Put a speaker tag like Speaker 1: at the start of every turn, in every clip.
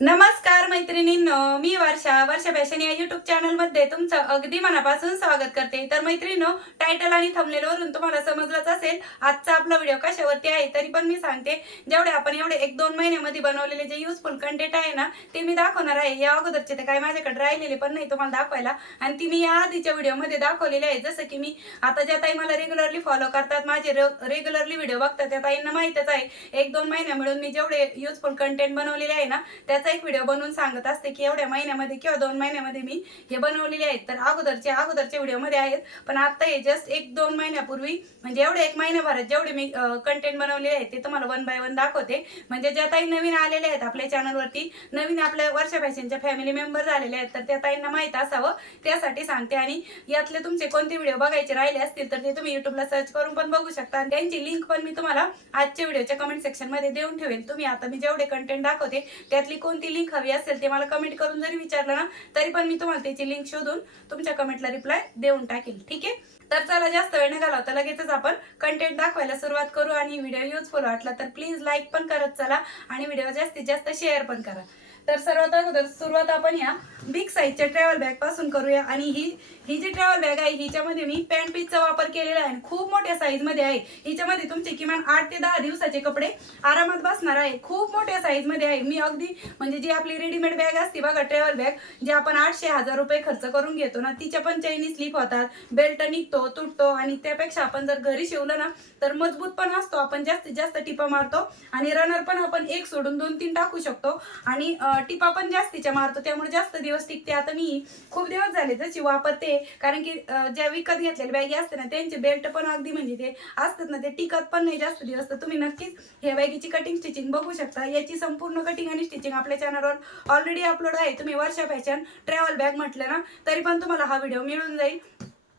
Speaker 1: नमस्कार मैत्रिणींनो मी वर्षा. वर्षा फॅशन या युट्यूब चॅनलमध्ये तुमचं अगदी मनापासून स्वागत करते. तर मैत्रिणींनो टायटल आणि thumbnail वरून तुम्हाला समजलंच असेल आजचा आपला व्हिडिओ कशावरती आहे तरी पण मी सांगते. जेवढे आपण एवढे एक दोन महिन्यामध्ये बनवलेले जे युजफुल कंटेंट आहे ना ते मी दाखवणार आहे. या अगोदरचे ते काय माझ्याकडे राहिलेले पण नाही तुम्हाला दाखवायला. आणि ती मी या आधीच्या व्हिडिओमध्ये दाखवलेले आहे. जसं की मी आता ज्या ताई मला रेग्युलरली फॉलो करतात माझे रेग्युलरली व्हिडिओ बघतात त्या ताईंना माहीतच आहे. एक दोन महिन्या मिळून मी जेवढे युजफुल कंटेंट बनवलेले आहे ना त्याचा एक व्हिडिओ बनवून सांगत असते की एवढ्या महिन्यामध्ये किंवा दोन महिन्यामध्ये मी हे बनवलेले आहेत. तर अगोदरचे अगोदरचे व्हिडिओमध्ये आहेत. पण आता हे जस्ट एक दोन महिन्यापूर्वी म्हणजे एवढे एक महिन्याभरात जेवढे मी कंटेंट बनवलेले आहेत ते तुम्हाला वन बाय वन दाखवते. म्हणजे ज्या ताई नवीन आलेले आहेत आपल्या चॅनलवरती नवीन आपल्या वर्षा फॅशनच्या फॅमिली मेंबर झालेले आहेत तर त्या ताईंना माहीत असावं. त्यासाठी सांगते आणि यातले तुमचे कोणते व्हिडिओ बघायचे राहिले असतील तर ते तुम्ही युट्यूबला सर्च करून पण बघू शकता. आणि त्यांची लिंक पण मी तुम्हाला आजच्या व्हिडिओच्या कमेंट सेक्शनमध्ये देऊन ठेवेल तुम्ही आता मी जेवढे कंटेंट दाखवते त्यातली कोण कोणती लिंक हवी असेल ते मला कमेंट करून जरी विचारलं ना तरी पण मी तुम्हाला त्याची लिंक शोधून तुमच्या कमेंटला रिप्लाय देऊन टाकेल. ठीक आहे? तर चला जास्त वेळ न घालवता लगेचच आपण कंटेंट दाखवायला सुरुवात करू आणि व्हिडिओ युजफुल वाटला तर प्लीज लाईक पण करत चला आणि व्हिडिओ जास्तीत जास्त शेअर पण करा. तर सर्वात अगोदर सुरुवात आपण या बिग साईजच्या ट्रॅव्हल बॅगपासून करूया आणि ही ही जी ट्रॅव्हल बॅग आहे हिच्यामध्ये मी पॅन्ट पीसचा वापर केलेला आहे आणि खूप मोठ्या साईजमध्ये आहे. हिच्यामध्ये तुमचे किमान आठ ते दहा दिवसाचे कपडे आरामात बसणार आहे. खूप मोठ्या साईजमध्ये आहे. मी अगदी म्हणजे जी आपली रेडीमेड बॅग असते बघा ट्रॅव्हल बॅग जी आपण आठशे हजार रुपये खर्च करून घेतो ना तिच्या पण चैनी स्लिप होतात. बेल्ट निघतो तुटतो आणि त्यापेक्षा आपण जर घरी शिवलं ना तर मजबूत पण असतो. आपण जास्तीत जास्त टिपा मारतो आणि रनर पण आपण एक सोडून दोन तीन टाकू शकतो. आणि टिपा पण जास्तीच्या मारतो. त्यामुळे जास्त दिवस टिकते. आता मी खूप दिवस झाले जशी वापरते कारण की ज्या विकत घेतलेल्या बॅगी असते ना त्यांचे बेल्ट पण अगदी म्हणजे ते असतात ना ते टिकत पण नाही जास्त दिवस. तर तुम्ही नक्कीच ह्या बॅगीची कटिंग स्टिचिंग बघू शकता. याची संपूर्ण कटिंग आणि स्टिचिंग आपल्या चॅनलवर ऑलरेडी अपलोड आहे. तुम्ही वर्षा फॅशन ट्रॅव्हल बॅग म्हटलं ना तरी पण तुम्हाला हा व्हिडिओ मिळून जाईल.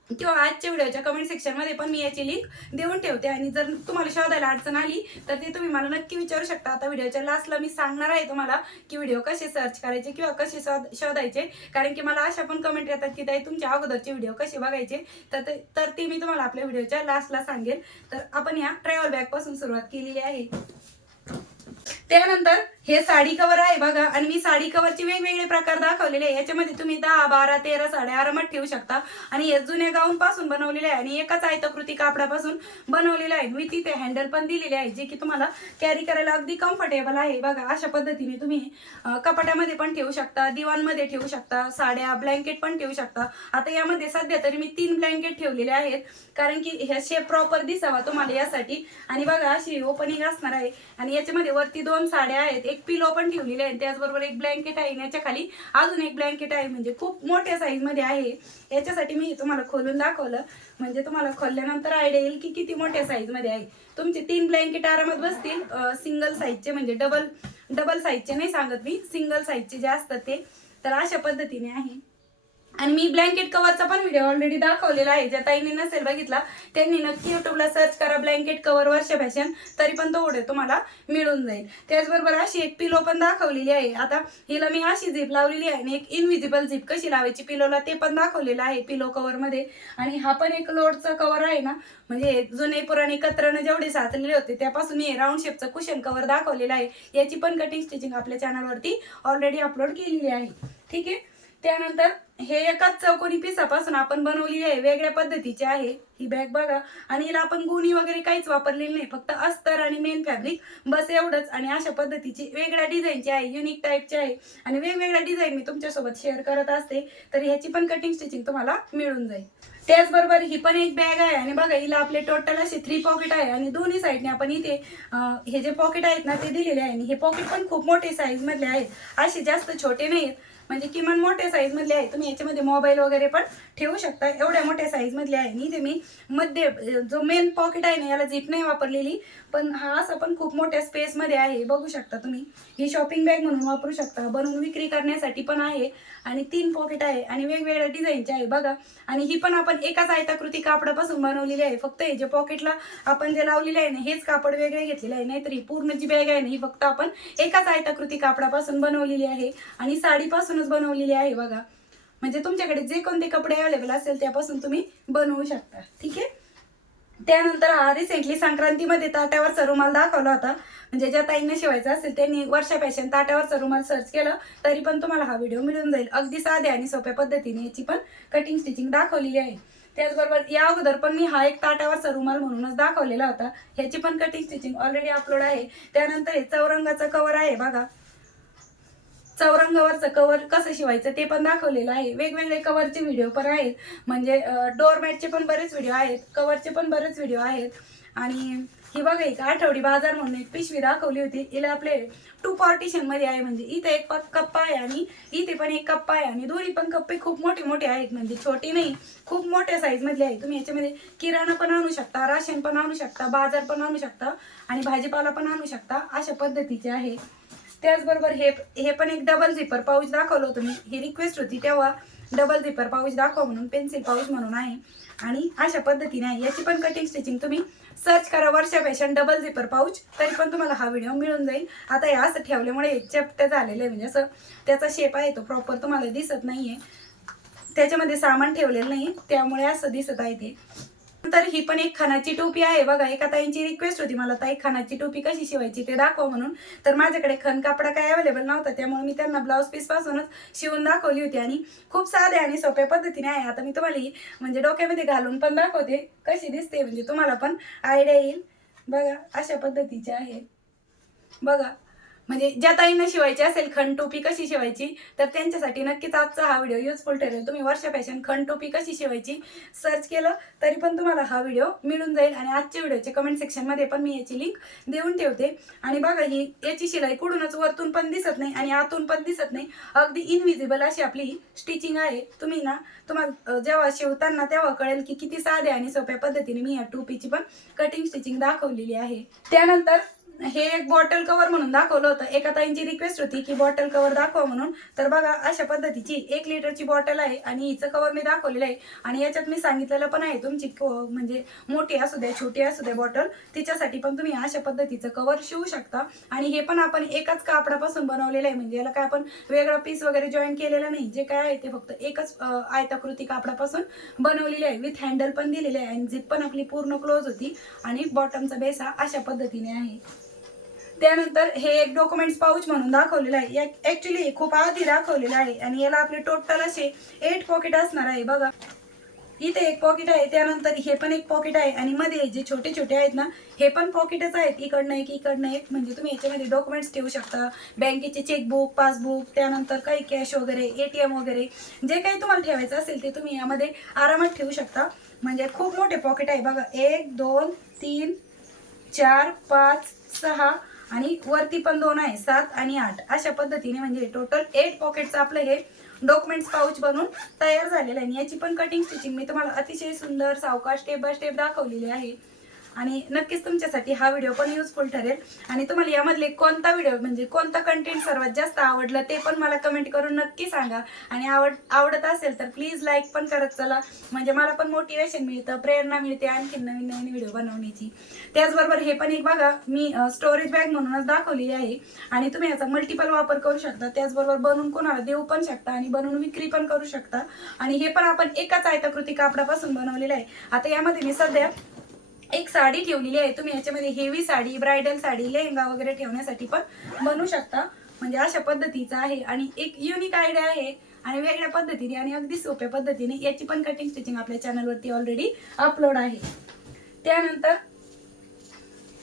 Speaker 1: किंवा आजच्या व्हिडिओच्या कमेंट सेक्शनमध्ये पण मी याची लिंक देऊन ठेवते. आणि जर तुम्हाला शोधायला अडचण आली तर ते तुम्ही मला नक्की विचारू शकता. आता व्हिडिओच्या लास्टला मी सांगणार आहे तुम्हाला की व्हिडिओ कसे सर्च करायचे किंवा कसे शोधायचे. कारण की मला अशा पण कमेंट येतात की ताई तुमच्या अगोदरचे व्हिडिओ कसे बघायचे? तर ते तर ते मी तुम्हाला आपल्या व्हिडिओच्या लास्टला सांगेल. तर आपण या ट्रॅव्हल बॅगपासून सुरुवात केलेली आहे. त्यानंतर हे साडी कवर आहे बघा. आणि मी साडी कवरचे वेगवेगळे प्रकार दाखवलेले आहे. याच्यामध्ये तुम्ही दहा बारा तेरा साड्या आरामात ठेवू शकता. आणि हे जुन्या गाऊन पासून बनवलेले आहे. आणि एकाच आयताकृती कापडापासून बनवलेले आहे. मी तिथे हँडल पण दिलेले आहे जे की तुम्हाला कॅरी करायला अगदी कम्फर्टेबल आहे. बघा अशा पद्धतीने तुम्ही कपाट्यामध्ये कपाटामध्ये पण ठेवू शकता दिवाणमध्ये ठेवू शकता साड्या ब्लँकेट पण ठेवू शकता. आता यामध्ये सध्या तरी मी तीन ब्लँकेट ठेवलेले आहेत. कारण की ह्या शेप प्रॉपर दिसावा तुम्हाला यासाठी. आणि बघा अशी ओपनिंग असणार आहे. आणि याच्यामध्ये वरती दोन साड्या आहेत. एक पिलो पण ठेवलेली आहे. त्याचबरोबर एक ब्लँकेट आहे. याच्या खाली अजून एक ब्लँकेट आहे. म्हणजे खूप मोठ्या साईजमध्ये आहे. याच्यासाठी मी तुम्हाला खोलून दाखवलं. म्हणजे तुम्हाला खोलल्यानंतर आयडिया येईल की किती मोठ्या साईजमध्ये आहे. तुमचे तीन ब्लँकेट आरामात बसतील. सिंगल साईजचे म्हणजे डबल डबल साईजचे नाही सांगत मी. सिंगल साईजचे जे असतात ते. तर अशा पद्धतीने आहे. आणि मी ब्लँकेट कवरचा पण व्हिडिओ ऑलरेडी दाखवलेला आहे. ज्या ताईने नसेल बघितला त्यांनी नक्की युट्यूबला सर्च करा ब्लँकेट कवर वर्ष फॅशन तरी पण तो व्हिडिओ तुम्हाला मिळून जाईल. त्याचबरोबर अशी एक पिलो पण दाखवलेली आहे. आता हिला मी अशी झीप लावलेली आहे आणि एक इनविजिबल झीप कशी लावायची पिलोला ते पण दाखवलेलं आहे पिलो कवरमध्ये आणि हा पण एक लोडचा कवर आहे ना. म्हणजे जुने पुराणे कत्रानं जेवढे साचलेले होते त्यापासून मी राऊंड शेपचं कुशन कवर दाखवलेलं आहे. याची पण कटिंग स्टिचिंग आपल्या चॅनलवरती ऑलरेडी अपलोड केलेली आहे. ठीक आहे? त्यानंतर हे एकाच चौकोनी पिसापासून आपण बनवलेली आहे वेगळ्या पद्धतीची आहे. ही बॅग बघा. आणि हिला आपण गुणी वगैरे काहीच वापरलेली नाही. फक्त अस्तर आणि मेन फॅब्रिक बस एवढंच. आणि अशा पद्धतीची वेगळ्या डिझाईनची आहे युनिक टाईपची आहे. आणि वेगवेगळ्या डिझाईन मी तुमच्यासोबत शेअर करत असते. तर ह्याची पण कटिंग स्टिचिंग तुम्हाला मिळून जाईल. त्याचबरोबर ही पण एक बॅग आहे. आणि बघा हिला आपले टोटल असे थ्री पॉकेट आहे. आणि दोन्ही साईडने आपण इथे हे जे पॉकेट आहेत ना ते दिलेले आहे. आणि हे पॉकेट पण खूप मोठे साईजमधले आहेत. असे जास्त छोटे नाहीत म्हणजे किमान मोठ्या साईजमधले आहे. तुम्ही याच्यामध्ये मोबाईल वगैरे पण ठेवू शकता. एवढ्या मोठ्या साईजमधले आहे. आणि ते मी मध्ये जो मेन पॉकेट आहे ना याला झिप नाही वापरलेली. पण हा असा पण खूप मोठ्या स्पेसमध्ये आहे. बघू शकता तुम्ही. ही शॉपिंग बॅग म्हणून वापरू शकता. बनवून विक्री करण्यासाठी पण आहे. आणि तीन पॉकेट आहे. आणि वेगवेगळ्या डिझाईनचे आहे बघा. आणि ही पण आपण एकाच आयताकृती कापडापासून बनवलेली आहे. फक्त हे जे पॉकेटला आपण जे लावलेले आहे ना हेच कापड वेगळे घेतलेले आहे. नाहीतर ही पूर्ण जी बॅग आहे ना ही फक्त आपण एकाच आयताकृती कापडापासून बनवलेली आहे. आणि साडीपासून साडीपासूनच बनवलेली आहे बघा. म्हणजे तुमच्याकडे जे कोणते कपडे अवेलेबल असेल त्यापासून तुम्ही बनवू शकता. ठीक आहे? त्यानंतर हा रिसेंटली संक्रांतीमध्ये ताट्यावरचा रुमाल दाखवला होता. म्हणजे ज्या ताईंना शिवायचा असेल त्यांनी वर्षा फॅशन ताट्यावरचा रुमाल सर्च केलं. तरी पण तुम्हाला हा व्हिडिओ मिळून जाईल. अगदी साध्या आणि सोप्या पद्धतीने याची पण कटिंग स्टिचिंग दाखवलेली आहे. त्याचबरोबर या अगोदर पण मी हा एक ताट्यावरचा रुमाल म्हणूनच दाखवलेला होता. ह्याची पण कटिंग स्टिचिंग ऑलरेडी अपलोड आहे. त्यानंतर हे चौरंगाचं कवर आहे बघा. चौरंगावरचं कवर कसं शिवायचं ते पण दाखवलेलं आहे. वेगवेगळे कवरचे व्हिडिओ पण आहेत. म्हणजे डोअरमॅटचे पण बरेच व्हिडिओ आहेत. कवरचे पण बरेच व्हिडिओ आहेत. आणि ही बघा एक आठवडी बाजार म्हणून एक पिशवी दाखवली होती. हिला आपले टू पार्टिशनमध्ये आहे. म्हणजे इथे एक कप्पा आहे आणि इथे पण एक कप्पा आहे. आणि दोन्ही पण कप्पे खूप मोठे मोठे आहेत. म्हणजे छोटी नाही खूप मोठ्या साईज मधले आहे तुम्ही याच्यामध्ये किराणा पण आणू शकता राशन पण आणू शकता बाजार पण आणू शकता आणि भाजीपाला पण आणू शकता अशा पद्धतीचे आहे. त्याचबरोबर हे हे पण एक डबल झिपर पाऊच दाखवलं होतं मी. ही रिक्वेस्ट होती तेव्हा डबल झिपर पाऊच दाखवा म्हणून पेन्सिल पाऊच म्हणून आहे. आणि अशा पद्धतीने आहे. याची पण कटिंग स्टिचिंग तुम्ही सर्च करा Varsha fashion double zipper pouch तरी पण तुम्हाला हा व्हिडिओ मिळून जाईल. आता हे असं ठेवल्यामुळे हे झालेलं आहे. म्हणजे असं त्याचा शेप आहे तो प्रॉपर तुम्हाला दिसत नाहीये. त्याच्यामध्ये सामान ठेवलेलं नाही. त्यामुळे असं दिसत आहे ते. तर ही पण एक खानाची टोपी आहे. बघा एका ताईंची रिक्वेस्ट होती. मला ताई खानाची टोपी कशी शिवायची? ते दाखव म्हणून. तर माझ्याकडे खण कापडा काय अवेलेबल नव्हता. त्यामुळे मी त्यांना ब्लाऊज पीस पासूनच शिवून दाखवली होती. आणि खूप साध्या आणि सोप्या पद्धतीने आहे. आता मी तुम्हाला ही म्हणजे डोक्यामध्ये घालून पण दाखवते. कशी दिसते म्हणजे तुम्हाला पण आयडिया येईल. बघा अशा पद्धतीची आहे. बघा म्हणजे ज्या ताईंना शिवायची असेल खण टोपी कशी शिवायची तर त्यांच्यासाठी नक्कीच आजचा हा व्हिडिओ युजफुल ठरेल. तुम्ही वर्षा फॅशन खण टोपी कशी शिवायची सर्च केलं तरी पण तुम्हाला हा व्हिडिओ मिळून जाईल. आणि आजच्या व्हिडिओच्या कमेंट सेक्शनमध्ये पण मी याची लिंक देऊन ठेवते. आणि बघा ही याची शिलाई कुठूनच वरतून पण दिसत नाही आणि आतून पण दिसत नाही. अगदी इनविजिबल अशी आपली ही स्टिचिंग आहे. तुम्ही ना तुम्हाला जेव्हा शिवताना तेव्हा कळेल की किती साध्या आणि सोप्या पद्धतीने मी या टोपीची पण कटिंग स्टिचिंग दाखवलेली आहे. त्यानंतर हे एक बॉटल कव्हर म्हणून दाखवलं होतं. एका ताईंची रिक्वेस्ट होती की बॉटल कव्हर दाखवा म्हणून. तर बघा अशा पद्धतीची एक लिटरची बॉटल आहे आणि हिचं कव्हर मी दाखवलेलं आहे. आणि याच्यात मी सांगितलेलं पण आहे तुमची म्हणजे मोठी असू द्या छोटी असू द्या बॉटल तिच्यासाठी पण तुम्ही अशा पद्धतीचं कव्हर शिवू शकता. आणि हे पण आपण एकाच कापडापासून बनवलेलं आहे. म्हणजे याला काय आपण वेगळं पीस वगैरे जॉईन केलेलं नाही. जे काय आहे ते फक्त एकच आयताकृती कापडापासून बनवलेली आहे. विथ हँडल पण दिलेले आहे. आणि झिप पण आपली पूर्ण क्लोज होती. आणि बॉटमचा बेस हा अशा पद्धतीने आहे. त्यानंतर हे एक डॉक्युमेंट्स पाऊच म्हणून दाखवलेलं आहे. ऍक्च्युली खूप आधी दाखवलेलं आहे. आणि याला आपले टोटल असे एट पॉकेट असणार आहे. बघा. इथे एक पॉकेट आहे. त्यानंतर हे पण एक पॉकेट आहे. आणि मध्ये जे छोटे छोटे आहेत ना हे पण पॉकेटच आहेत. इकडनं एक इकडनं एक. म्हणजे तुम्ही याच्यामध्ये डॉक्युमेंट्स ठेवू शकता. बँकेचे चेकबुक पासबुक त्यानंतर काही कॅश वगैरे एटीएम वगैरे. जे काही तुम्हाला ठेवायचं असेल ते तुम्ही यामध्ये आरामात ठेवू शकता. म्हणजे खूप मोठे पॉकेट आहे. बघा. एक दोन तीन चार पाच सहा आणि वरती पण दोन आहे सात आणि आठ. अशा पद्धतीने म्हणजे टोटल एट पॉकेटचं आपलं हे डॉक्युमेंट्स पाऊच बनून तयार झालेलं आहे. आणि याची पण कटिंग स्टिचिंग मी तुम्हाला अतिशय सुंदर सावकाश स्टेप बाय स्टेप दाखवलेली आहे. आणि नक्कीच तुमच्यासाठी हा व्हिडिओ पण युजफुल ठरेल. आणि तुम्हाला यामधले कोणता व्हिडिओ म्हणजे कोणता कंटेंट सर्वात जास्त आवडला ते पण मला कमेंट करून नक्की सांगा. आणि आवड आवडत असेल तर प्लीज लाईक पण करत चला. म्हणजे मला पण मोटिवेशन मिळतं प्रेरणा मिळते आणखी नवीन नवीन व्हिडिओ बनवण्याची. त्याचबरोबर हे पण एक बघा मी स्टोरेज बॅग म्हणूनच दाखवलेली आहे. आणि तुम्ही याचा मल्टिपल वापर करू शकता. त्याचबरोबर बनवून कोणाला देऊ पण शकता आणि बनवून विक्री पण करू शकता. आणि हे पण आपण एकाच आयताकृती कापडापासून बनवलेलं आहे. आता यामध्ये मी सध्या एक साडी ठेवलेली आहे. तुम्ही याच्यामध्ये हेवी साडी ब्रायडल साडी लेहंगा वगैरे ठेवण्यासाठी पण बनवू शकता. म्हणजे अशा पद्धतीचं आहे आणि एक युनिक आयडिया आहे आणि वेगळ्या पद्धतीने आणि अगदी सोप्या पद्धतीने याची पण कटिंग स्टिचिंग आपल्या चॅनलवरती ऑलरेडी अपलोड आहे. त्यानंतर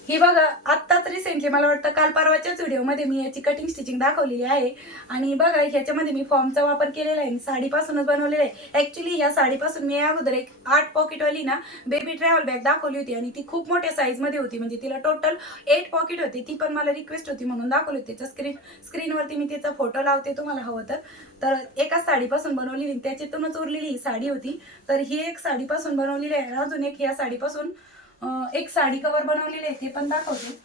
Speaker 1: ही बघा आत्ताच रिसेंटली मला वाटतं काल परवाच्याच व्हिडिओमध्ये मी याची कटिंग स्टिचिंग दाखवलेली आहे. आणि बघा ह्याच्यामध्ये मी फॉर्मचा वापर केलेला आहे साडीपासूनच बनवलेला आहे. ॲक्च्युली या साडीपासून मी अगोदर एक आठ पॉकेटवाली ना बेबी ट्रॅव्हल बॅग दाखवली होती आणि ती खूप मोठ्या साईजमध्ये होती. म्हणजे तिला टोटल एट पॉकेट होती. ती पण मला रिक्वेस्ट होती म्हणून दाखवली होती. त्याच्या स्क्रीन स्क्रीनवरती मी तिचा फोटो लावते तुम्हाला हवं तर. तर एका साडीपासून बनवलेली त्याच्यातूनच उरलेली ही साडी होती. तर ही एक साडीपासून बनवलेली आहे. अजून एक ह्या साडीपासून एक साडी कवर बनवलेली आहे ते पण दाखवते.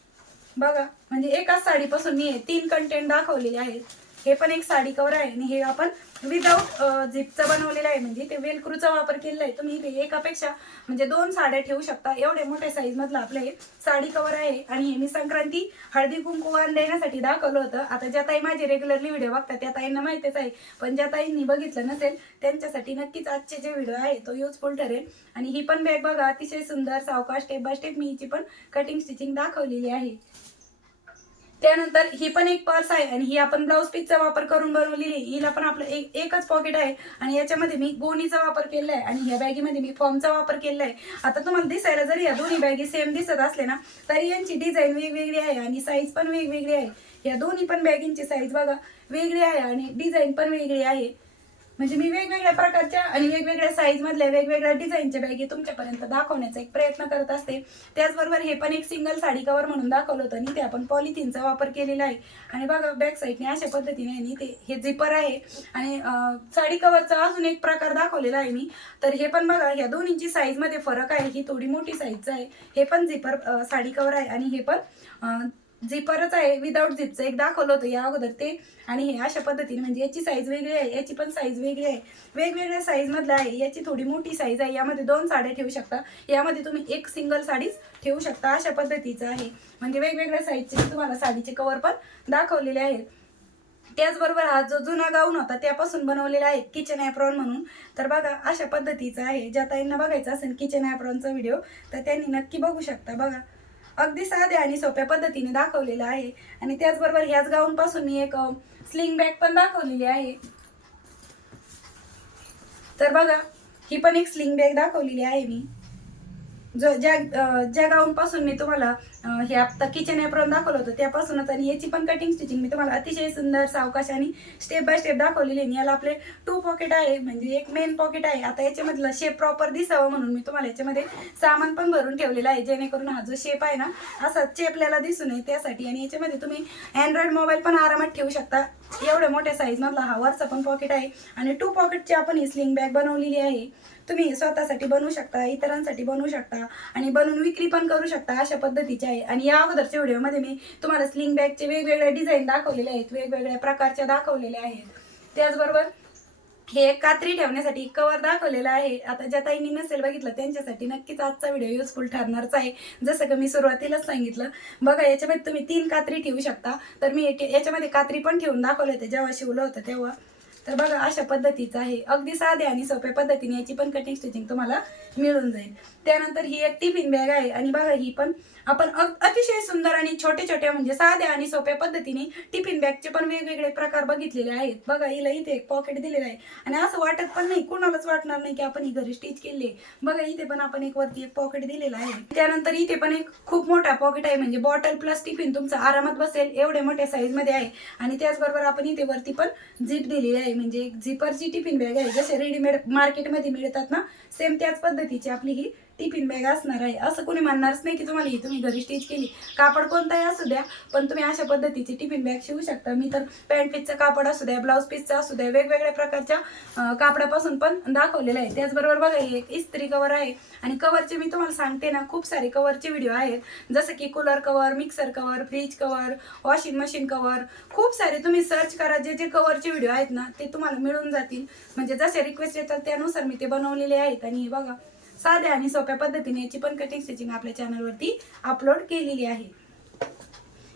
Speaker 1: बघा म्हणजे एकाच साडीपासून मी तीन कंटेंट दाखवलेले आहेत. हे पण एक साडी कवर आहे आणि हे आपण विदाऊट झिपचं बनवलेलं आहे म्हणजे ते वेलक्रूचा वापर केलेला आहे तुम्ही इथे एकापेक्षा म्हणजे दोन साड्या ठेवू शकता. एवढे मोठ्या साईज मधलं आपलं हे साडी कवर आहे. आणि हे मी संक्रांती हळदी कुंकू देण्यासाठी दाखवलं होतं. आता ज्या ताई माझे रेग्युलरली व्हिडिओ बघतात त्या ताईंना माहितीच आहे. पण ज्या ताईंनी बघितलं नसेल त्यांच्यासाठी नक्कीच आजचे जे व्हिडिओ आहे तो युजफुल ठरेल. आणि ही पण बॅग बघा अतिशय सुंदर सावकाश स्टेप बाय स्टेप मी हिची पण कटिंग स्टिचिंग दाखवलेली आहे. त्यानंतर ही पण एक पर्स आहे आणि ही आपण ब्लाऊज पीसचा वापर करून बनवलेली आहे. हिला पण आपलं एक एकच पॉकेट आहे आणि याच्यामध्ये मी गोणीचा वापर केलेला आहे आणि या बॅगीमध्ये मी फॉर्मचा वापर केलेला आहे आता तुम्हाला दिसायला जरी या दोन्ही बॅगी सेम दिसत असले ना तरी यांची डिझाईन वेगवेगळी आहे आणि साईज पण वेगवेगळी आहे. या दोन्ही पण बॅगींची साईज बघा वेगळी आहे आणि डिझाईन पण वेगळी आहे. म्हणजे मी वेगवेगळ्या प्रकारच्या आणि वेगवेगळ्या साईज मधल्या वेगवेगळ्या डिझाईनच्या बॅगी तुमच्यापर्यंत दाखवण्याचा एक प्रयत्न करत असते. त्याचबरोबर हे पण एक सिंगल साडी कवर म्हणून दाखवलं होतं आणि ते आपण पॉलिथिनचा वापर केलेला आहे. आणि बघा बॅक साईडने अशा पद्धतीने आणि ते हे झिपर आहे. आणि साडी कवरचा अजून एक प्रकार दाखवलेला आहे मी. तर हे पण बघा ह्या दोन इंची साईजमध्ये फरक आहे. ही थोडी मोठी साईजचं आहे. हे पण झिपर साडी कवर आहे आणि हे पण झिपरच आहे विदाऊट झिपचं एक दाखवलं होतं या अगोदर ते. आणि हे अशा पद्धतीने म्हणजे याची साईज वेगळी आहे याची पण साईज वेगळी आहे. वेगवेगळ्या साईजमधलं आहे याची थोडी मोठी साईज आहे. यामध्ये दोन साड्या ठेवू शकता. यामध्ये तुम्ही एक सिंगल साडीच ठेवू शकता अशा पद्धतीचं आहे. म्हणजे वेगवेगळ्या साईजचे तुम्हाला साडीचे कवर पण दाखवलेले आहेत. त्याचबरोबर हा जो जुना गाऊन होता त्यापासून बनवलेला आहे किचन ॲप्रॉन म्हणून. तर बघा अशा पद्धतीचा आहे. ज्या ताईंना बघायचं असेल किचन ॲप्रॉनचा व्हिडिओ तर त्यांनी नक्की बघू शकता. बघा अगदी साध्या आणि सोप्या पद्धतीने दाखवलेला आहे. आणि त्याचबरोबर ह्याच गाऊन पासून मी एक स्लिंग बॅग पण दाखवलेली आहे. तर बघा ही पण एक स्लिंग बॅग दाखवलेली आहे मी. जो ज्या ज्या गाऊन पासून मी तुम्हाला हे आता किचन ॲप्रॉन दाखवलं होतं त्यापासूनच आणि याची पण कटिंग स्टिचिंग मी तुम्हाला अतिशय सुंदर सावकाश आणि स्टेप बाय स्टेप दाखवलेली आहे. आणि याला आपले टू पॉकेट आहे म्हणजे एक मेन पॉकेट आहे. आता याच्यामधला शेप प्रॉपर दिसावं म्हणून मी तुम्हाला याच्यामध्ये सामान पण भरून ठेवलेलं आहे. जेणेकरून हा जो शेप आहे ना असा चेपल्याला दिसू नये त्यासाठी. आणि याच्यामध्ये तुम्ही अँड्रॉइड मोबाईल पण आरामात ठेवू शकता. एवढ्या मोठ्या साईजमधला हा वरचा पण पॉकेट आहे. आणि टू पॉकेटची आपण ही स्लिंग बॅग बनवलेली आहे. तुम्ही स्वतःसाठी बनवू शकता इतरांसाठी बनवू शकता आणि बनवून विक्री पण करू शकता अशा पद्धतीचे आहे. आणि या अगोदरच्या व्हिडिओमध्ये मी तुम्हाला स्लिंग बॅगचे वेगवेगळे डिझाईन दाखवलेले आहेत वेगवेगळ्या प्रकारच्या दाखवलेल्या आहेत. त्याचबरोबर हे एक कात्री ठेवण्यासाठी कवर दाखवलेलं आहे. आता ज्या ताईंनी नसेल बघितलं त्यांच्यासाठी नक्कीच आजचा व्हिडिओ युजफुल ठरणारच आहे. जसं की मी सुरुवातीलाच सांगितलं बघा याच्यामध्ये तुम्ही तीन कात्री ठेवू शकता. तर मी याच्यामध्ये कात्री पण ठेवून दाखवले होते जेव्हा शिवलं होतं तेव्हा. तर बघा अशा पद्धतीचं आहे. अगदी साध्या आणि सोप्या पद्धतीने याची पण कटिंग स्टिचिंग तुम्हाला मिळून जाईल. त्यानंतर ही एक टिफिन बॅग आहे. आणि बघा ही पण आपण अग- अतिशय सुंदर आणि छोटे छोट्या म्हणजे साध्या आणि सोप्या पद्धतीने टिफिन बॅगचे पण वेगवेगळे प्रकार बघितलेले आहेत. बघा हिला इथे एक पॉकेट दिलेलं आहे. आणि असं वाटत पण नाही कुणालाच वाटणार नाही की आपण ही घरी स्टिच केली आहे. बघा इथे पण आपण एक वरती एक पॉकेट दिलेलं आहे. त्यानंतर इथे पण एक खूप मोठा पॉकेट आहे म्हणजे बॉटल प्लस टिफिन तुमचं आरामात बसेल एवढे मोठ्या साईजमध्ये आहे. आणि त्याचबरोबर आपण इथे वरती पण झिप दिलेली आहे म्हणजे एक झिपरची टिफिन बॅग आहे. जसे रेडीमेड मार्केटमध्ये मिळतात ना सेम त्याच पद्धतीची आपली ही टिफिन बॅग असणार आहे. असं कोणी म्हणणारच नाही की तुम्हाला ही तुम्ही घरी स्टिच केली. कापड कोणताही असू द्या पण तुम्ही अशा पद्धतीची टिफिन बॅग शिवू शकता. मी तर पॅन्ट पीसचं कापड असू द्या ब्लाऊज पीसचं असू द्या वेगवेगळ्या प्रकारच्या कापडापासून पण दाखवलेलं आहे. त्याचबरोबर बघा हे एक इस्त्री कवर आहे. आणि कवरचे मी तुम्हाला सांगते ना खूप सारे कवरचे व्हिडिओ आहेत. जसं की cooler cover mixer cover fridge cover washing machine cover खूप सारे तुम्ही सर्च करा जे जे कवरचे व्हिडिओ आहेत ना ते तुम्हाला मिळून जातील. म्हणजे जसे रिक्वेस्ट येतात त्यानुसार मी ते बनवलेले आहेत. आणि हे बघा साध्या आणि सोप्या पद्धतीने याची पण कटिंग स्टिचिंग आपल्या चॅनलवरती अपलोड केलेली आहे.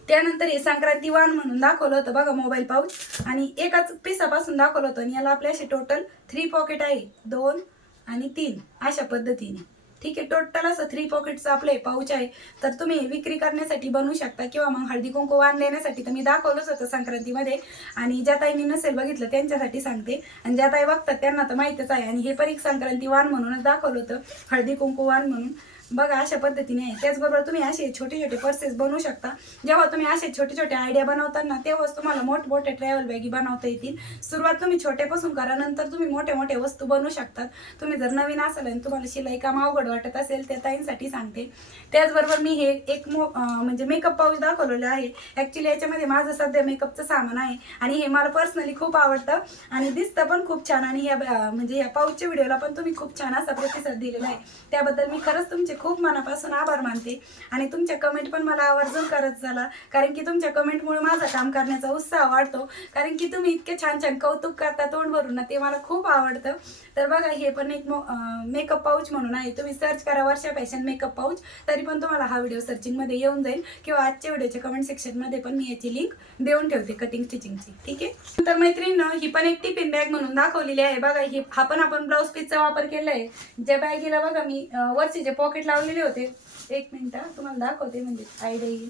Speaker 1: त्यानंतर हे संक्रांती वाण म्हणून दाखवलं होतं बघा मोबाईल पाऊच आणि एकाच पिसापासून दाखवलं होतं आणि याला आपल्याशी असे टोटल थ्री पॉकेट आहे. दोन आणि तीन अशा पद्धतीने. ठीक आहे टोटल असं थ्री पॉकेटचं आपलं पाऊच आहे. तर तुम्ही विक्री करण्यासाठी बनवू शकता किंवा मग हळदी कुंकू वाण देण्यासाठी तर मी दाखवलंच होतं संक्रांतीमध्ये. आणि ज्या ताईंनी नसेल बघितलं त्यांच्यासाठी सांगते. आणि ज्या ताई बघतात त्यांना तर माहीतच आहे. आणि हे पण एक संक्रांती वाण म्हणूनच दाखवलं होतं. हळदी कुंकू वाण म्हणून. बघा अशा पद्धतीने आहे. त्याचबरोबर तुम्ही असे छोटे छोटे पर्सेस बनवू शकता. जेव्हा तुम्ही असे छोटे छोटे आयडिया बनवताना तेव्हाच तुम्हाला मोठमोठे ट्रॅव्हल बॅगी बनवता येतील. सुरुवात तुम्ही छोट्यापासून करा नंतर तुम्ही मोठ्या मोठ्या वस्तू बनवू शकतात. तुम्ही जर नवीन असाल आणि तुम्हाला शिलाई काम अवघड वाटत असेल त्या ताईंसाठी सांगते. त्याचबरोबर मी हे एक मो म्हणजे मेकअप पाऊच दाखवलेलं आहे. ॲक्च्युली याच्यामध्ये माझं सध्या मेकअपचं सामान आहे आणि हे मला पर्सनली खूप आवडतं आणि दिसतं पण खूप छान. आणि ह्या म्हणजे या पाऊचच्या व्हिडिओला पण तुम्ही खूप छान असा प्रतिसाद दिलेला आहे. त्याबद्दल मी खरंच तुमचे खूप मनापासून आभार मानते. आणि तुमच्या कमेंट पण मला आवर्जून करत झाला कारण की तुमच्या कमेंटमुळे माझं काम करण्याचा उत्साह वाढतो. कारण की तुम्ही इतके छान छान कौतुक करता तोंड भरून ना ते मला खूप आवडतं. तर बघा हे पण एक मेकअप पाऊच म्हणून आहे. तुम्ही सर्च करा वर्षा फॅशन मेकअप पाऊच तरी पण तुम्हाला हा व्हिडिओ सर्चिंगमध्ये येऊन जाईल. किंवा आजच्या व्हिडिओच्या कमेंट सेक्शनमध्ये पण मी याची लिंक देऊन ठेवते कटिंग स्टिचिंगची ठीक आहे? तर मैत्रिणीनं ही पण एक टिफिन बॅग म्हणून दाखवलेली आहे. बघा ही हा पण आपण ब्लाऊज पीसचा वापर केला आहे ज्या बॅगेला बघा मी वरचे जे पॉकेट लावलेली होती. एक मिनिट तुम्हाला दाखवते म्हणजे आयडिया येईल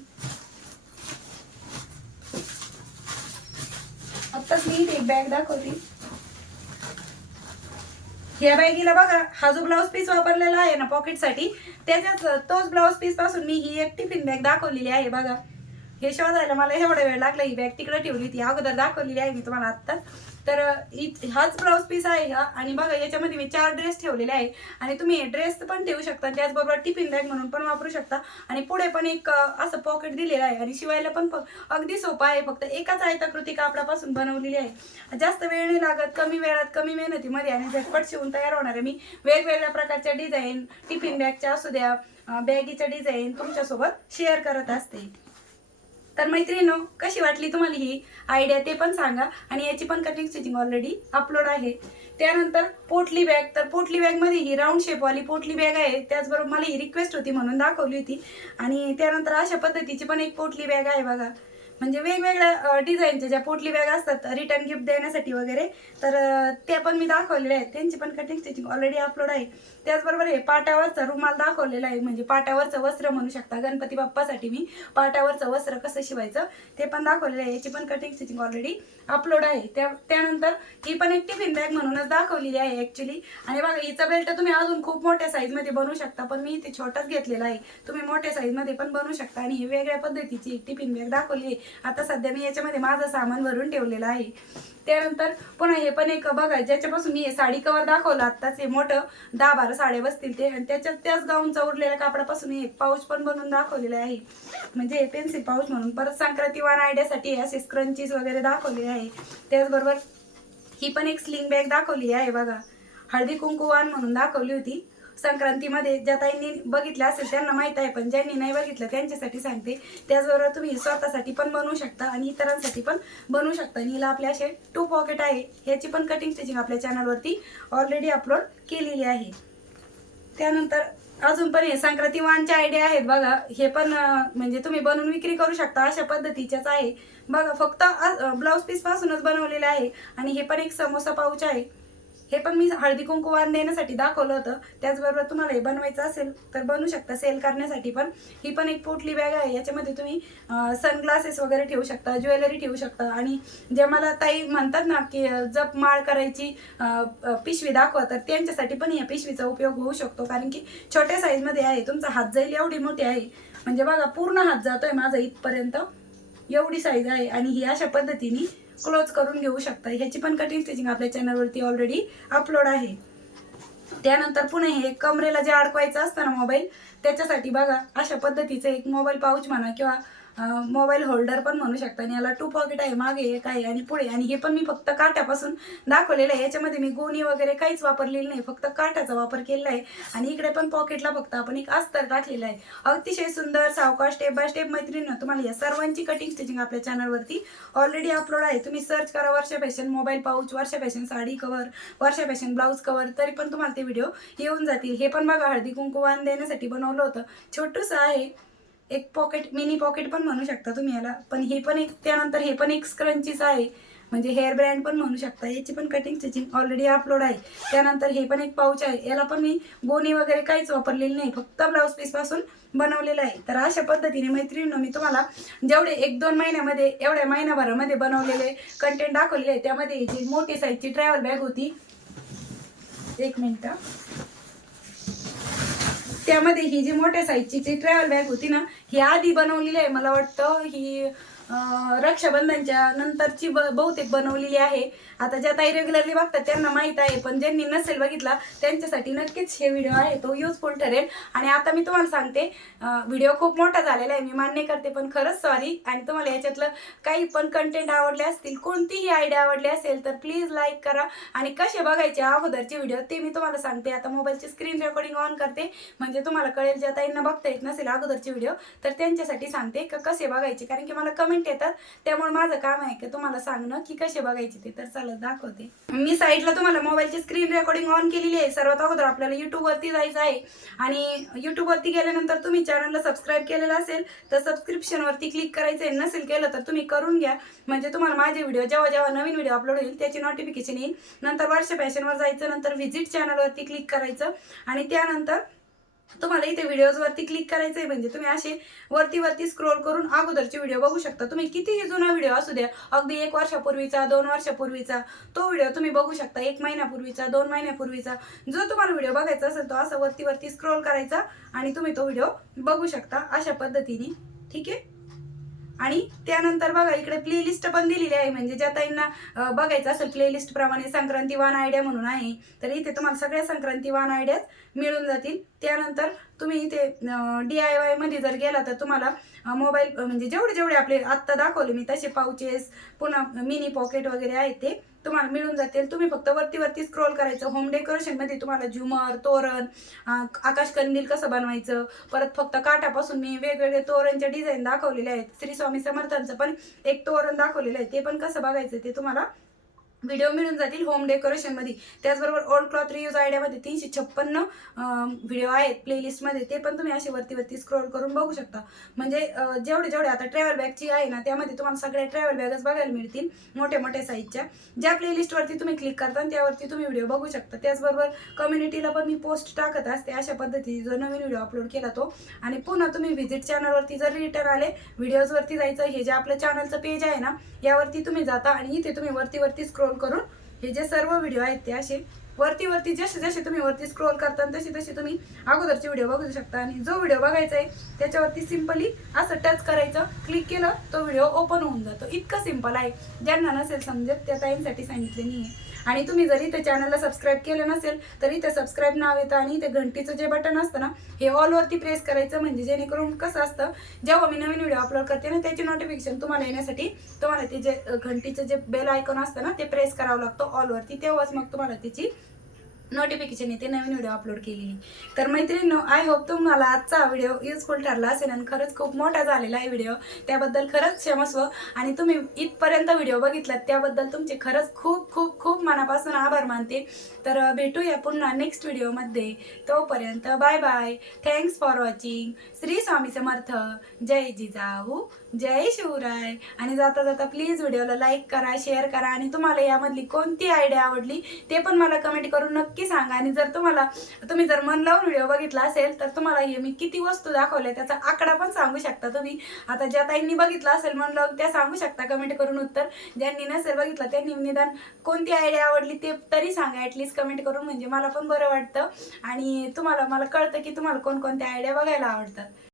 Speaker 1: आत्ताच मी एक बॅग दाखवते. ह्या बॅगीला बघा हा जो ब्लाऊज पीस वापरलेला आहे ना पॉकेटसाठी त्याच्याच तोच ब्लाऊज पीसपासून मी ही एक टिफिन बॅग दाखवलेली आहे बघा. हे शोधायला मला एवढा वेळ लागला ही बॅग तिकडे ठेवली होती. अगोदर दाखवलेली आहे मी तुम्हाला आत्ता तर हाच ब्लाऊज पीस आहे हा. आणि बघा याच्यामध्ये मी चार ड्रेस ठेवलेले आहे आणि तुम्ही ड्रेस पण ठेवू शकता. त्याचबरोबर टिफिन बॅग म्हणून पण वापरू शकता. आणि पुढे पण एक असं पॉकेट दिलेलं आहे. आणि शिवायला पण अगदी सोपं आहे. फक्त एकाच आयताकृती कापडापासून बनवलेली आहे. जास्त वेळ नाही लागत. कमी वेळात कमी मेहनतीमध्ये आणि झटपट शिवून तयार होणार आहे मी. वेगवेगळ्या प्रकारच्या डिझाईन टिफिन बॅगच्या असू द्या बॅगीच्या डिझाईन तुमच्यासोबत शेअर करत असते. तर मैत्रिणी कशी वाटली तुम्हाला ही आयडिया ते पण सांगा आणि याची पण कटिंग स्टिचिंग ऑलरेडी अपलोड आहे. त्यानंतर पोटली बॅग तर पोटली बॅगमध्ये ही राऊंड शेपवाली पोटली बॅग आहे. त्याचबरोबर मला ही रिक्वेस्ट होती म्हणून दाखवली होती. आणि त्यानंतर अशा पद्धतीची पण एक पोटली बॅग आहे बघा. म्हणजे वेगवेगळ्या डिझाईनच्या ज्या पोटली बॅग असतात रिटर्न गिफ्ट देण्यासाठी वगैरे तर त्या पण मी दाखवलेल्या आहेत. त्यांची पण कटिंग स्टिचिंग ऑलरेडी अपलोड आहे. त्याचबरोबर हे पाटावरचा रुमाल दाखवलेला आहे. म्हणजे पाटावरचं वस्त्र म्हणू शकता. गणपती बाप्पासाठी मी पाटावरचं वस्त्र कसं शिवायचं ते पण दाखवलेलं आहे. याची पण कटिंग स्टिचिंग ऑलरेडी अपलोड आहे. त्या त्यानंतर ही पण एक टिफिन बॅग म्हणूनच दाखवलेली आहे ॲक्च्युली आणि बघा हिचा बेल्ट तुम्ही अजून खूप मोठ्या साईजमध्ये बनवू शकता पण मी इथे छोटाच घेतलेला आहे. तुम्ही मोठ्या साईजमध्ये पण बनवू शकता. आणि ही वेगळ्या पद्धतीची एक टिफिन बॅग दाखवली आहे. आता सध्या मी याच्यामध्ये माझं सामान भरून ठेवलेलं आहे. त्यानंतर पुन्हा हे पण एक बघा ज्याच्यापासून मी हे साडी कवर दाखवलं आत्ताच हे मोठं दहा बारा साड्या बसतील ते आणि त्याच्यात त्याच गाऊनचा उरलेल्या कापडापासून एक पाऊच पण बनवून दाखवलेला आहे. म्हणजे पेन्सिल पाऊच म्हणून. परत संक्रांती वान आयडियासाठी असे स्क्रंचीज वगैरे दाखवले आहे. त्याचबरोबर ही पण एक स्लिंग बॅग दाखवली आहे बघा. हळदी कुंकू म्हणून दाखवली होती. संक्रांतीमध्ये ज्या ताईंनी बघितलं असेल त्यांना माहीत आहे पण ज्यांनी नाही बघितलं त्यांच्यासाठी सांगते. त्याचबरोबर तुम्ही स्वतःसाठी पण बनवू शकता आणि इतरांसाठी पण बनवू शकता. आणि हिला आपले असे टू पॉकेट आहे. ह्याची पण कटिंग स्टिचिंग आपल्या चॅनलवरती ऑलरेडी अपलोड केलेली आहे. त्यानंतर अजून पण हे संक्रांती वानच्या आयडिया आहेत बघा. हे पण म्हणजे तुम्ही बनवून विक्री करू शकता अशा पद्धतीच्याच आहे. बघा फक्त ब्लाऊज पीस पासूनच बनवलेले आहे. आणि हे पण एक समोसा पाऊच आहे. हे पण मी हळदी कुंकू वाण देण्यासाठी दाखवलं होतं. त्याचबरोबर तुम्हाला हे बनवायचं असेल तर बनवू शकता सेल करण्यासाठी पण. ही पण एक पोटली बॅग आहे. याच्यामध्ये तुम्ही सनग्लासेस वगैरे ठेवू शकता ज्वेलरी ठेवू शकता. आणि जे मला ताई म्हणतात ना की जप माळ करायची पिशवी दाखवा तर त्यांच्यासाठी पण या पिशवीचा उपयोग होऊ शकतो. कारण की छोट्या साईजमध्ये आहे. तुमचा हात जाईल एवढी मोठी आहे. म्हणजे बघा पूर्ण हात जातोय माझा इथपर्यंत. एवढी साईज आहे. आणि ही अशा पद्धतीने क्लोज करून घेऊ शकता. ह्याची पण कटिंग स्टिचिंग आपल्या चॅनलवरती ऑलरेडी अपलोड आहे. त्यानंतर पुन्हा हे कमरेला जे अडकवायचं असतं ना मोबाईल त्याच्यासाठी बघा अशा पद्धतीचं एक मोबाईल पाऊच म्हणा किंवा मोबाईल होल्डर पण म्हणू शकता. आणि याला टू पॉकेट आहे मागे एक आहे आणि पुढे. आणि हे पण मी फक्त काट्यापासून दाखवलेलं आहे. याच्यामध्ये मी गोणी वगैरे काहीच वापरलेलं नाही. फक्त काठाचा वापर केलेला आहे. आणि इकडे पण पॉकेटला फक्त आपण एक अस्तर टाकलेलं आहे. अतिशय सुंदर सावकाश स्टेप बाय स्टेप मैत्रीण तुम्हाला या सर्वांची कटिंग स्टिचिंग आपल्या चॅनलवरती ऑलरेडी अपलोड आहे. तुम्ही सर्च करा Varsha fashion mobile pouch Varsha fashion sari cover Varsha fashion blouse cover तरी पण तुम्हाला ते व्हिडिओ येऊन जातील. हे पण बघा हळदी कुंकू वाण देण्यासाठी बनवलं होतं. छोटंसं आहे. एक पॉकेट मिनी पॉकेट पण म्हणू शकता तुम्ही याला. पण हे पण एक त्यानंतर हे पण एक स्क्रंचीच आहे. म्हणजे हेअर ब्रँड पण म्हणू शकता. याची पण कटिंग स्टिचिंग ऑलरेडी अपलोड आहे. त्यानंतर हे पण एक पाऊच आहे. याला पण मी गोणी वगैरे काहीच वापरलेली नाही. फक्त ब्लाऊज पीसपासून बनवलेलं आहे. तर अशा पद्धतीने मैत्रिणींनो मी तुम्हाला जेवढे एक दोन महिन्यामध्ये एवढ्या महिनाभरामध्ये बनवलेले कंटेंट दाखवलेले आहे त्यामध्ये जी मोठी साईजची ट्रॅव्हल बॅग होती. एक मिनटं. त्यामध्ये ही जी मोठ्या साईजची जी ट्रॅव्हल बॅग होती ना ही आधी बनवलेली आहे. मला वाटतं ही रक्षाबंधनच्या नंतरची ब बहुतेक बनवलेली आहे. आता ज्या ताई रेग्युलरली बघतात त्यांना माहीत आहे पण ज्यांनी नसेल बघितला त्यांच्यासाठी नक्कीच हे व्हिडिओ आहे. तो युजफुल ठरेल. आणि आता मी तुम्हाला सांगते व्हिडिओ खूप मोठा झालेला आहे. मी मान्य करते पण खरंच सॉरी आणि तुम्हाला याच्यातलं काही पण कंटेंट आवडले असतील कोणतीही आयडिया आवडली असेल तर प्लीज लाईक करा. आणि कसे बघायचे अगोदरचे व्हिडिओ ते मी तुम्हाला सांगते. आता मोबाईलची स्क्रीन रेकॉर्डिंग ऑन करते. म्हणजे तुम्हाला कळेल ज्या ताईंना बघता येत नसेल अगोदरचे व्हिडिओ तर त्यांच्यासाठी सांगते का कसे बघायचे. कारण की मला कमेंट येतात. त्यामुळे माझं काम आहे की तुम्हाला सांगणं की कसे बघायचे ते. तर चला दाखवते. मी साईडला तुम्हाला मोबाईलची स्क्रीन रेकॉर्डिंग ऑन केलेली आहे. सर्वात अगोदर आपल्याला युट्यूबवरती जायचं आहे. आणि युट्यूबवरती गेल्यानंतर तुम्ही चॅनलला सबस्क्राईब केलेलं असेल तर सबस्क्रिप्शनवरती क्लिक करायचं आहे. नसेल केलं तर तुम्ही करून घ्या. म्हणजे तुम्हाला माझे व्हिडिओ जेव्हा जेव्हा नवीन व्हिडिओ अपलोड होईल त्याची नोटिफिकेशन येईल. नंतर वर्ष फॅशनवर जायचं नंतर व्हिजिट चॅनलवरती क्लिक करायचं. आणि त्यानंतर तुम्हाला इथे व्हिडिओजवरती क्लिक करायचं आहे म्हणजे तुम्ही असे वरती वरती स्क्रोल करून अगोदरचे व्हिडिओ बघू शकता. तुम्ही कितीही जुना व्हिडिओ असू द्या अगदी एक वर्षापूर्वीचा दोन वर्षापूर्वीचा तो व्हिडिओ तुम्ही बघू शकता. एक महिन्यापूर्वीचा दोन महिन्यापूर्वीचा. जो तुम्हाला व्हिडिओ बघायचा असेल तो असा वरती वरती स्क्रोल करायचा आणि तुम्ही तो व्हिडिओ बघू शकता अशा पद्धतीने. ठीक आहे? आणि त्यानंतर बघा इकडे प्लेलिस्ट पण दिलेली आहे. म्हणजे ज्या ताईंना बघायचं असेल प्लेलिस्ट प्रमाणे संक्रांती वान आयडिया म्हणून आहे तर इथे तुम्हाला सगळ्या संक्रांती वान आयडियाज मिळून जातील. त्यानंतर तुम्ही इथे डी आय वायमध्ये जर गेला तर तुम्हाला मोबाईल म्हणजे जेवढे जेवढे आपले आत्ता दाखवले मी तसे पाउचेस पुन्हा मिनी पॉकेट वगैरे आहेत ते तुम्हाला मिळून जातील. तुम्ही फक्त वरती वरती स्क्रोल करायचं. होम डेकोरेशनमध्ये तुम्हाला झुमर तोरण अं, आकाश कंदील कसं बनवायचं? परत फक्त काटापासून मी वेगवेगळे तोरणचे डिझाईन दाखवलेले आहेत. श्री स्वामी समर्थांचं पण एक तोरण दाखवलेलं आहे. ते पण कसं बघायचं ते तुम्हाला व्हिडिओ मिळून जातील होम डेकोरेशनमध्ये. त्याचबरोबर ओल्ड क्लॉथ रियूज आयडियामध्ये तीनशे छप्पन्न व्हिडिओ आहेत प्लेलिस्टमध्ये ते पण तुम्ही असे वरती वरती स्क्रोल करून बघू शकता. म्हणजे जेवढे जेवढे आता ट्रॅव्हल बॅगची आहे ना त्यामध्ये तुम्हाला सगळ्या ट्रॅव्हल बॅगच बघायला मिळतील मोठ्या मोठ्या साईजच्या ज्या प्लेलिस्टवरती तुम्ही क्लिक करता त्यावरती तुम्ही व्हिडिओ बघू शकता. त्याचबरोबर कम्युनिटीला पण मी पोस्ट टाकत असते अशा पद्धतीने जो नवीन व्हिडिओ अपलोड केला तो. आणि पुन्हा तुम्ही व्हिजिट चॅनलवरती जर रिटर्न आले व्हिडिओजवरती जायचं हे जे आपलं चॅनलचं पेज आहे ना यावरती तुम्ही जाता आणि इथे तुम्ही वरती वरती स्क्रोल करून हे जे सर्व व्हिडिओ आहेत ते असे वरती वरती जसे जसे तुम्ही वरती स्क्रोल करता तसे तसे तुम्ही अगोदरचे व्हिडिओ बघू शकता. आणि जो व्हिडिओ बघायचा आहे त्याच्यावरती सिम्पली असं टच करायचं क्लिक केलं तो व्हिडिओ ओपन होऊन जातो. इतकं सिंपल आहे. ज्यांना नसेल समजत त्या टाईमसाठी सांगितले नाही आहे आणि तुम्ही जरी ते चॅनलला सबस्क्राईब केलं नसेल तरी ते सबस्क्राईब नाव येतं आणि ते घंटीचं जे बटन असतं ना हे ऑलवरती प्रेस करायचं म्हणजे जेणेकरून कसं असतं जेव्हा मी नवीन व्हिडिओ अपलोड करते ना त्याची नोटिफिकेशन तुम्हाला येण्यासाठी तुम्हाला ते जे घंटीचं जे बेल आयकॉन असतं ना ते प्रेस करावं लागतं ऑलवरती तेव्हाच मग तुम्हाला त्याची नोटिफिकेशन येते नवीन व्हिडिओ अपलोड केलेली. तर मैत्रिणींनो आय होप तुम्हाला आजचा व्हिडिओ युजफुल ठरला असेल आणि खरंच खूप मोठा झालेला आहे व्हिडिओ त्याबद्दल खरंच क्षमस्व आणि तुम्ही इथपर्यंत व्हिडिओ बघितलात त्याबद्दल तुमचे खरंच खूप खूप खूप मनापासून आभार मानते. तर भेटूया पुन्हा नेक्स्ट व्हिडिओमध्ये तोपर्यंत bye bye thanks for watching Shri Swami Samarth. जय जिजाऊ. जय शिवराय. आणि जाता जाता प्लीज व्हिडिओला लाईक करा शेअर करा. आणि तुम्हाला यामधली कोणती आयडिया आवडली ते पण मला कमेंट करून नक्की सांगा. आणि जर तुम्हाला तुम्ही जर मन लावून व्हिडिओ बघितला असेल तर तुम्हाला हे मी किती वस्तू दाखवल्या त्याचा आकडा पण सांगू शकता तुम्ही. आता ज्या ताईंनी बघितला असेल मन लावून त्या सांगू शकता कमेंट करून उत्तर. ज्यांनी नसेल बघितलं त्यांनी निदान कोणती आयडिया आवडली ते तरी सांगा. ॲटलिस्ट कमेंट करून म्हणजे मला पण बरं वाटतं. आणि तुम्हाला मला कळतं की तुम्हाला कोणकोणत्या आयडिया बघायला आवडतात.